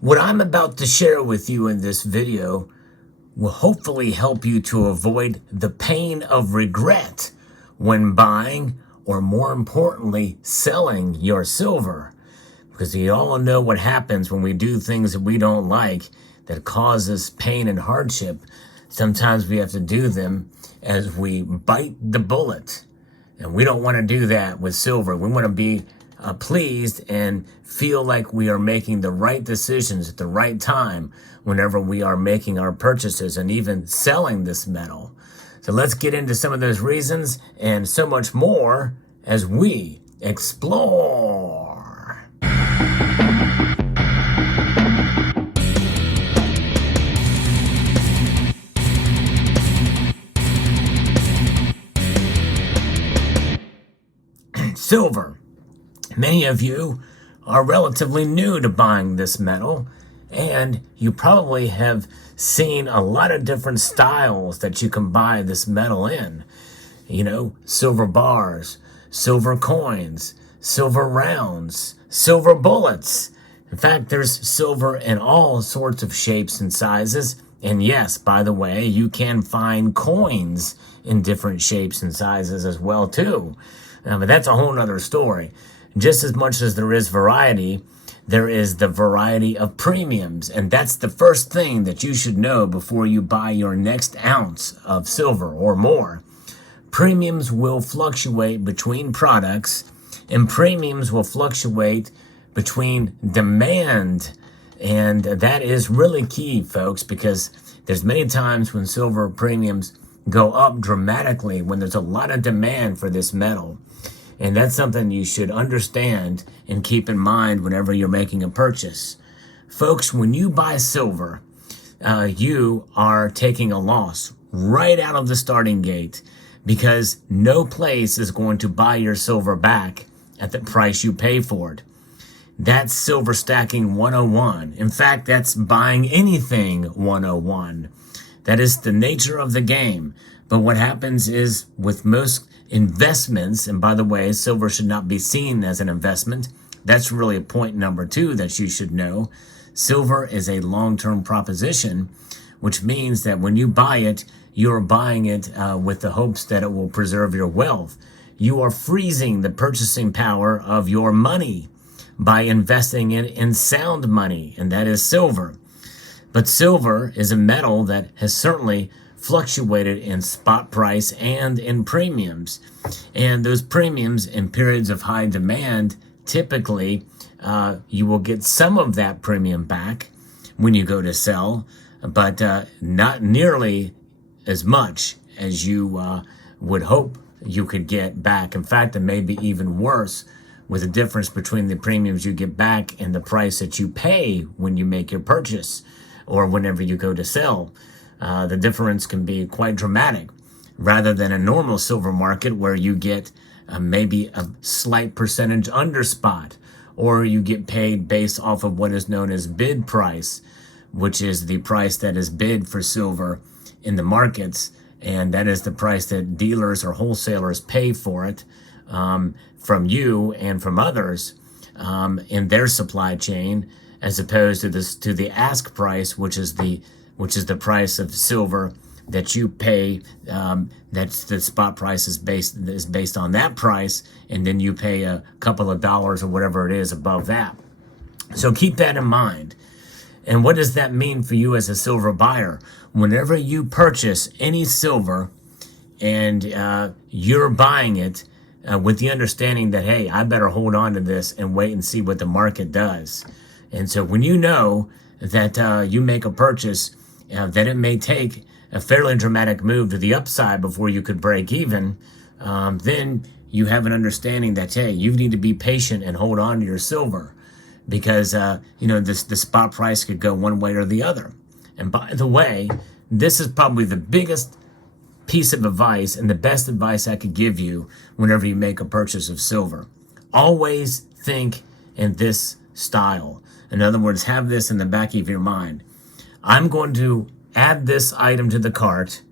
What I'm about to share with you in this video will hopefully help you to avoid the pain of regret when buying, or more importantly, selling your silver. Because we all know what happens when we do things that we don't like that causes pain and hardship. Sometimes we have to do them as we bite the bullet. And we don't want to do that with silver. We want to be pleased and feel like we are making the right decisions at the right time whenever we are making our purchases and even selling this metal. So let's get into some of those reasons and so much more as we explore. Silver. Many of you are relatively new to buying this metal, and you probably have seen a lot of different styles that you can buy this metal in. You know, silver bars, silver coins, silver rounds, silver bullets. In fact, there's silver in all sorts of shapes and sizes. And yes, by the way, you can find coins in different shapes and sizes as well too. But that's a whole nother story. Just as much as there is variety, there is the variety of premiums. And that's the first thing that you should know before you buy your next ounce of silver or more. Premiums will fluctuate between products, and premiums will fluctuate between demand. And that is really key, folks, because there's many times when silver premiums go up dramatically when there's a lot of demand for this metal. And that's something you should understand and keep in mind whenever you're making a purchase. Folks, when you buy silver, you are taking a loss right out of the starting gate, because no place is going to buy your silver back at the price you pay for it. That's silver stacking 101. In fact, that's buying anything 101. That is the nature of the game. But what happens is with most investments, and by the way, silver should not be seen as an investment. That's really a point number 2 that you should know. Silver is a long-term proposition, which means that when you buy it, you're buying it with the hopes that it will preserve your wealth. You are freezing the purchasing power of your money by investing in sound money, and that is silver. But silver is a metal that has certainly fluctuated in spot price and in premiums. And those premiums in periods of high demand, typically you will get some of that premium back when you go to sell, but not nearly as much as you would hope you could get back. In fact, it may be even worse, with the difference between the premiums you get back and the price that you pay when you make your purchase or whenever you go to sell. The difference can be quite dramatic, rather than a normal silver market where you get maybe a slight percentage under spot, or you get paid based off of what is known as bid price, which is the price that is bid for silver in the markets, and that is the price that dealers or wholesalers pay for it from you and from others in their supply chain, as opposed to the ask price, which is the price of silver that you pay. That's the spot price is based on that price, and then you pay a couple of dollars or whatever it is above that. So keep that in mind. And what does that mean for you as a silver buyer? Whenever you purchase any silver and you're buying it with the understanding that, hey, I better hold on to this and wait and see what the market does. And so when you know that you make a purchase, that it may take a fairly dramatic move to the upside before you could break even, then you have an understanding that, hey, you need to be patient and hold on to your silver, because the spot price could go one way or the other. And by the way, this is probably the biggest piece of advice and the best advice I could give you whenever you make a purchase of silver. Always think in this style. In other words, have this in the back of your mind. I'm going to add this item to the cart,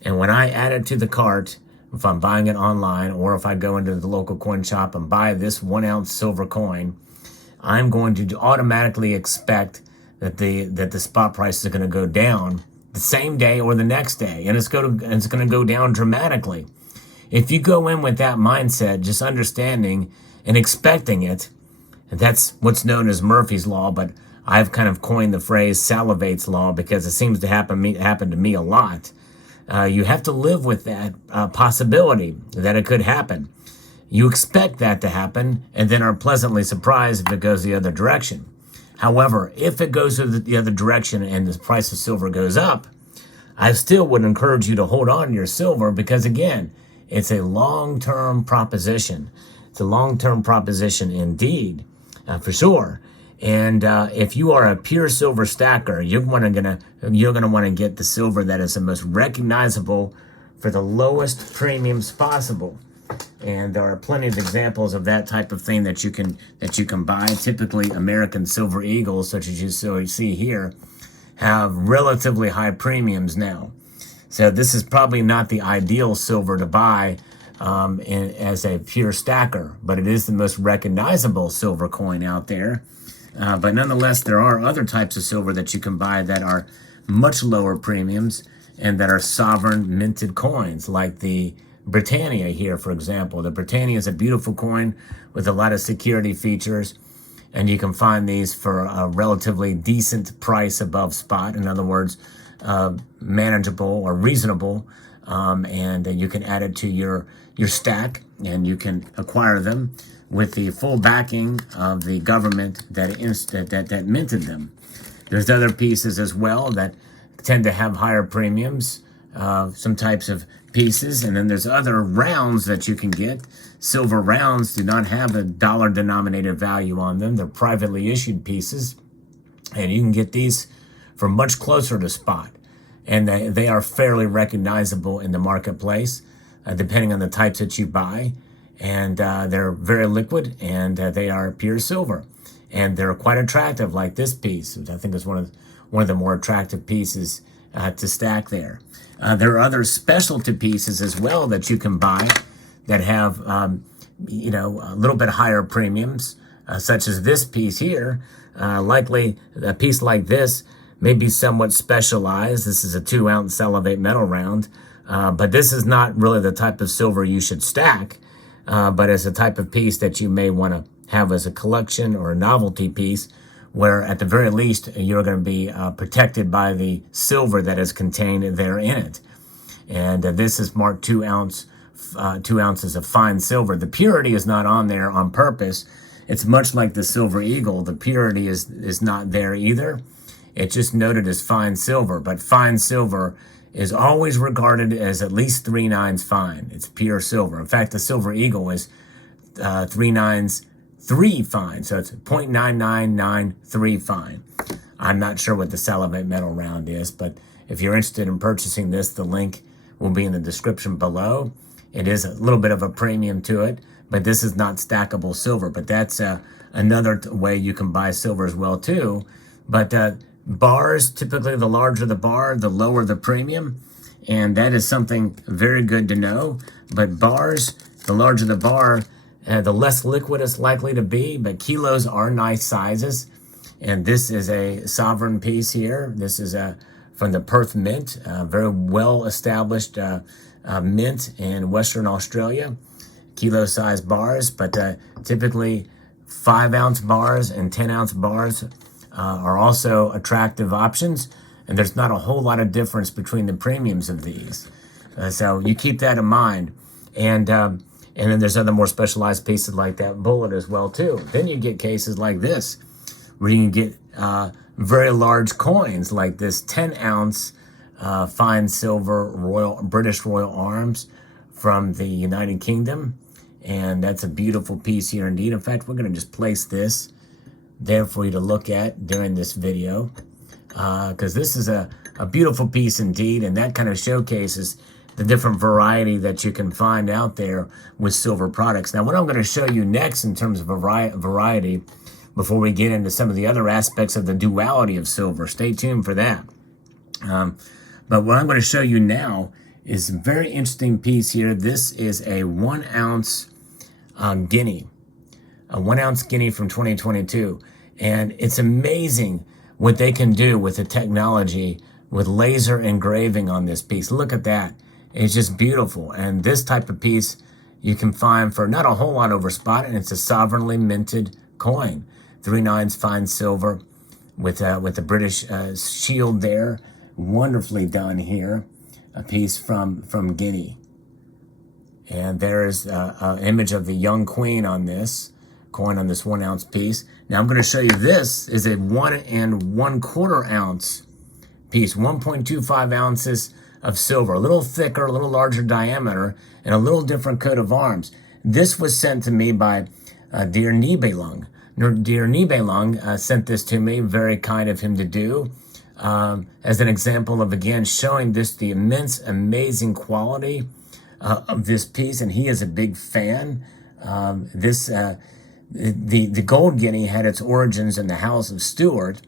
and when I add it to the cart, if I'm buying it online or if I go into the local coin shop and buy this 1 ounce silver coin, I'm going to automatically expect that the spot price is going to go down the same day or the next day, and it's going to go down dramatically. If you go in with that mindset, just understanding and expecting it, and that's what's known as Murphy's Law, but I've kind of coined the phrase salivate's law because it seems to happen to me a lot. You have to live with that possibility that it could happen. You expect that to happen and then are pleasantly surprised if it goes the other direction. However, if it goes the other direction and the price of silver goes up, I still would encourage you to hold on to your silver because, again, it's a long-term proposition. It's a long-term proposition indeed, for sure. And if you are a pure silver stacker, you're gonna want to get the silver that is the most recognizable for the lowest premiums possible. And there are plenty of examples of that type of thing that you can buy. Typically, American Silver Eagles, such as you see here, have relatively high premiums now. So this is probably not the ideal silver to buy as a pure stacker, but it is the most recognizable silver coin out there. But nonetheless, there are other types of silver that you can buy that are much lower premiums and that are sovereign minted coins, like the Britannia here, for example. The Britannia is a beautiful coin with a lot of security features, and you can find these for a relatively decent price above spot. In other words, manageable or reasonable, and you can add it to your stack, and you can acquire them with the full backing of the government that minted them. There's other pieces as well that tend to have higher premiums, some types of pieces, and then there's other rounds that you can get. Silver rounds do not have a dollar denominated value on them. They're privately issued pieces, and you can get these for much closer to spot, and they are fairly recognizable in the marketplace, depending on the types that you buy. And they're very liquid, and they are pure silver, and they're quite attractive, like this piece, which I think is one of the more attractive pieces to stack there. There are other specialty pieces as well that you can buy that have a little bit higher premiums, such as this piece here. Likely a piece like this may be somewhat specialized. This is a 2-ounce Salivate metal round, but this is not really the type of silver you should stack. But as a type of piece that you may want to have as a collection or a novelty piece, where at the very least you're going to be protected by the silver that is contained there in it. And this is marked 2 ounces of fine silver. The purity is not on there on purpose. It's much like the Silver Eagle. The purity is not there either. It's just noted as fine silver, but fine silver is always regarded as at least 3 nines fine. It's pure silver. In fact, the Silver Eagle is 3 nines 3 fine, so it's 0.9993 fine. I'm not sure what the Salivate metal round is, but if you're interested in purchasing this, the link will be in the description below. It is a little bit of a premium to it, but this is not stackable silver. But that's another way you can buy silver as well too. But bars, typically the larger the bar, the lower the premium, and that is something very good to know. But bars, the larger the bar, the less liquid it's likely to be, but kilos are nice sizes. And this is a sovereign piece here. This is from the Perth Mint, very well-established mint in Western Australia. Kilo-size bars, but typically 5-ounce bars and 10-ounce bars are also attractive options. And there's not a whole lot of difference between the premiums of these. So you keep that in mind. And then there's other more specialized pieces like that bullet as well too. Then you get cases like this, where you can get very large coins like this 10-ounce fine silver British Royal Arms from the United Kingdom. And that's a beautiful piece here indeed. In fact, we're going to just place this there for you to look at during this video, because this is a beautiful piece indeed, and that kind of showcases the different variety that you can find out there with silver products. Now, what I'm going to show you next in terms of variety, before we get into some of the other aspects of the duality of silver, stay tuned for that. But what I'm going to show you now is a very interesting piece here. This is a 1-ounce Guinea, a 1-ounce Guinea from 2022. And it's amazing what they can do with the technology with laser engraving on this piece. Look at that. It's just beautiful. And this type of piece you can find for not a whole lot over spot, and it's a sovereignly minted coin. 3/9 fine silver with the British shield there. Wonderfully done here. A piece from Guinea. And there's an image of the young queen on this coin, on this 1 ounce piece. Now I'm going to show you, this is a 1 1/4 ounce piece, 1.25 ounces of silver, a little thicker, a little larger diameter, and a little different coat of arms. This was sent to me by dear Nibelung. Dear Nibelung sent this to me, very kind of him to do, as an example of, again, showing this, the immense, amazing quality of this piece, and he is a big fan. The gold guinea had its origins in the House of Stuart,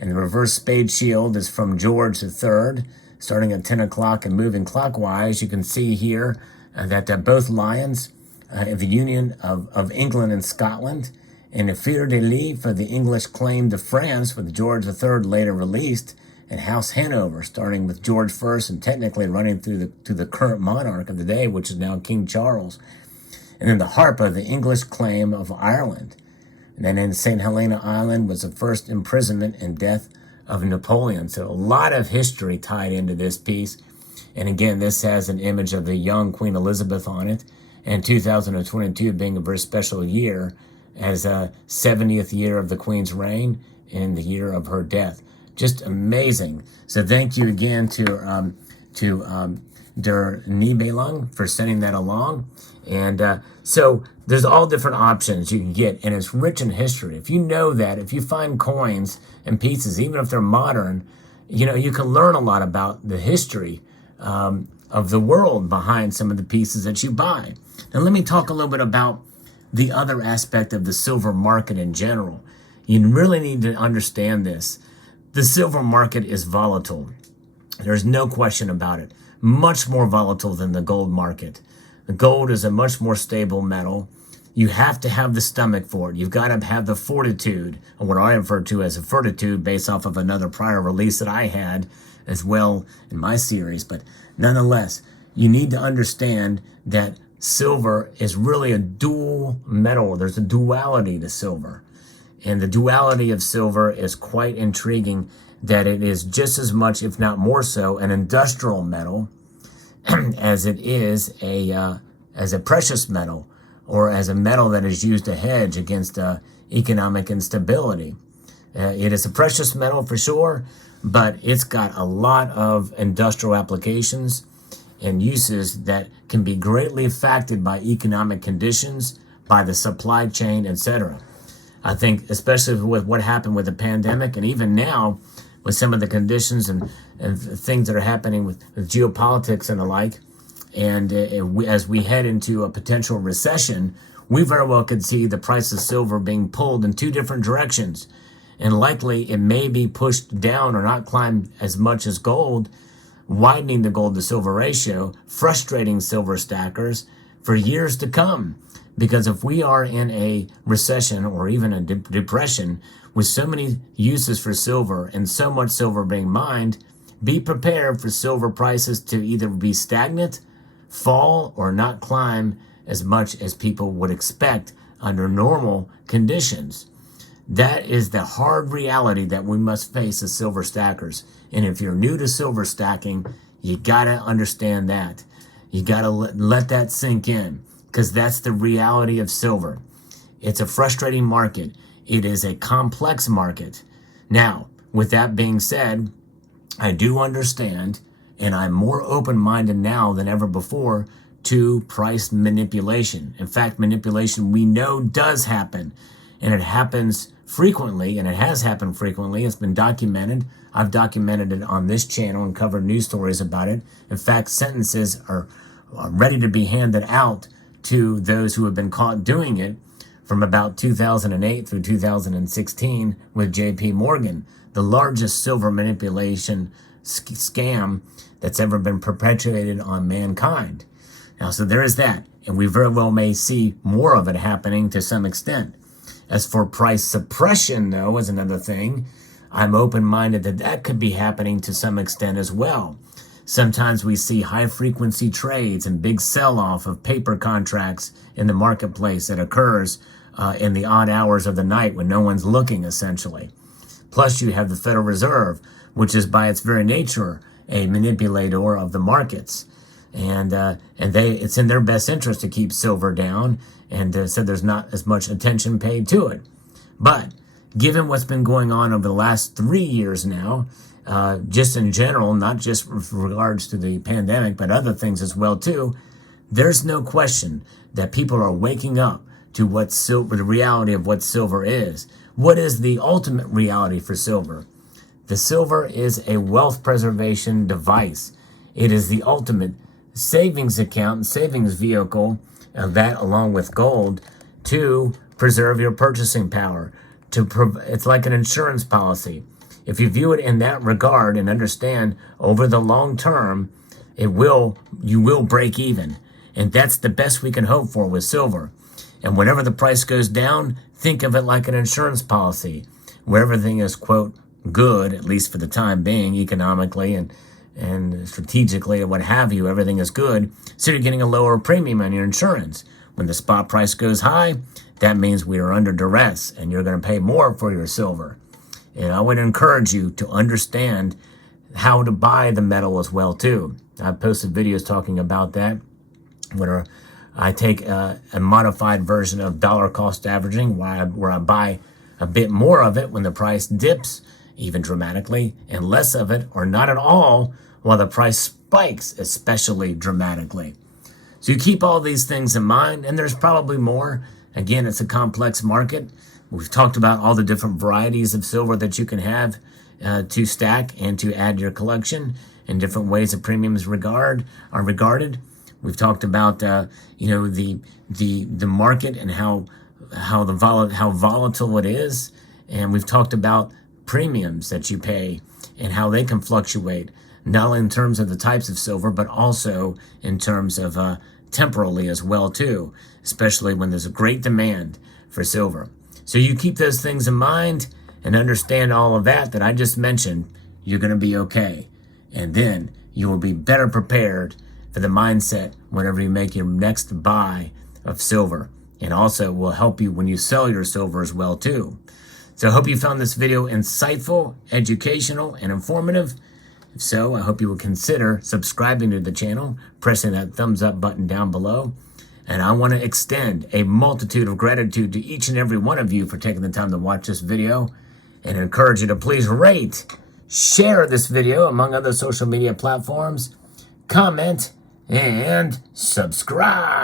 and the reverse spade shield is from George III, starting at 10 o'clock and moving clockwise. You can see here that both lions of the Union of England and Scotland, and a fleur-de-lis for the English claim to France, with George III later released, and House Hanover, starting with George I and technically running through to the current monarch of the day, which is now King Charles. And then the harp of the English claim of Ireland. And then in St. Helena Island was the first imprisonment and death of Napoleon. So a lot of history tied into this piece. And again, this has an image of the young Queen Elizabeth on it. And 2022 being a very special year, as a 70th year of the Queen's reign and the year of her death. Just amazing. So thank you again to Der Nibelung for sending that along. And so there's all different options you can get, and it's rich in history. If you know that, if you find coins and pieces, even if they're modern, you know, you can learn a lot about the history of the world behind some of the pieces that you buy. Now let me talk a little bit about the other aspect of the silver market in general. You really need to understand this. The silver market is volatile. There's no question about it. Much more volatile than the gold market. The gold is a much more stable metal. You have to have the stomach for it. You've got to have the fortitude, or what I refer to as a fortitude, based off of another prior release that I had as well in my series. But nonetheless, you need to understand that silver is really a dual metal. There's a duality to silver. And the duality of silver is quite intriguing, that it is just as much, if not more so, an industrial metal as it is as a precious metal, or as a metal that is used to hedge against economic instability. It is a precious metal for sure, but it's got a lot of industrial applications and uses that can be greatly affected by economic conditions, by the supply chain, etc. I think especially with what happened with the pandemic, and even now with some of the conditions and things that are happening with geopolitics and the like, and as we head into a potential recession, we very well could see the price of silver being pulled in two different directions. And likely it may be pushed down or not climb as much as gold, widening the gold to silver ratio, frustrating silver stackers for years to come. Because if we are in a recession or even a depression with so many uses for silver and so much silver being mined, be prepared for silver prices to either be stagnant, fall, or not climb as much as people would expect under normal conditions. That is the hard reality that we must face as silver stackers. And if you're new to silver stacking, you gotta understand that. You gotta let that sink in, because that's the reality of silver. It's a frustrating market. It is a complex market. Now, with that being said, I do understand, and I'm more open-minded now than ever before to price manipulation. In fact, manipulation we know does happen, and it happens frequently, and it has happened frequently. It's been documented. I've documented it on this channel and covered news stories about it. In fact, sentences are ready to be handed out to those who have been caught doing it from about 2008 through 2016 with JP Morgan, the largest silver manipulation scam that's ever been perpetuated on mankind. Now, so there is that, and we very well may see more of it happening to some extent. As for price suppression, though, is another thing. I'm open-minded that that could be happening to some extent as well. Sometimes we see high-frequency trades and big sell-off of paper contracts in the marketplace that occurs in the odd hours of the night when no one's looking, essentially. Plus, you have the Federal Reserve, which is by its very nature a manipulator of the markets. And it's in their best interest to keep silver down, and so there's not as much attention paid to it. But given what's been going on over the last 3 years now, just in general, not just with regards to the pandemic, but other things as well too, there's no question that people are waking up to what silver, the reality of what silver is. What is the ultimate reality for silver? The silver is a wealth preservation device. It is the ultimate savings account and savings vehicle, that along with gold, to preserve your purchasing power. It's like an insurance policy. If you view it in that regard and understand over the long term, you will break even. And that's the best we can hope for with silver. And whenever the price goes down, think of it like an insurance policy, where everything is, quote, good, at least for the time being, economically and strategically and what have you, everything is good. So you're getting a lower premium on your insurance. When the spot price goes high, that means we are under duress and you're going to pay more for your silver. And I would encourage you to understand how to buy the metal as well too. I've posted videos talking about that, where I take a modified version of dollar cost averaging, where I buy a bit more of it when the price dips, even dramatically, and less of it or not at all while the price spikes, especially dramatically. So you keep all these things in mind, and there's probably more. Again, it's a complex market. We've talked about all the different varieties of silver that you can have to stack and to add to your collection, in different ways that premiums are regarded. We've talked about the market and how volatile it is, and we've talked about premiums that you pay and how they can fluctuate, not only in terms of the types of silver, but also in terms of temporally as well too, especially when there's a great demand for silver. So you keep those things in mind and understand all of that I just mentioned, you're going to be okay. And then you will be better prepared for the mindset whenever you make your next buy of silver. And also will help you when you sell your silver as well too. So I hope you found this video insightful, educational, and informative. If so, I hope you will consider subscribing to the channel, pressing that thumbs up button down below. And I want to extend a multitude of gratitude to each and every one of you for taking the time to watch this video, and encourage you to please rate, share this video among other social media platforms, comment, and subscribe.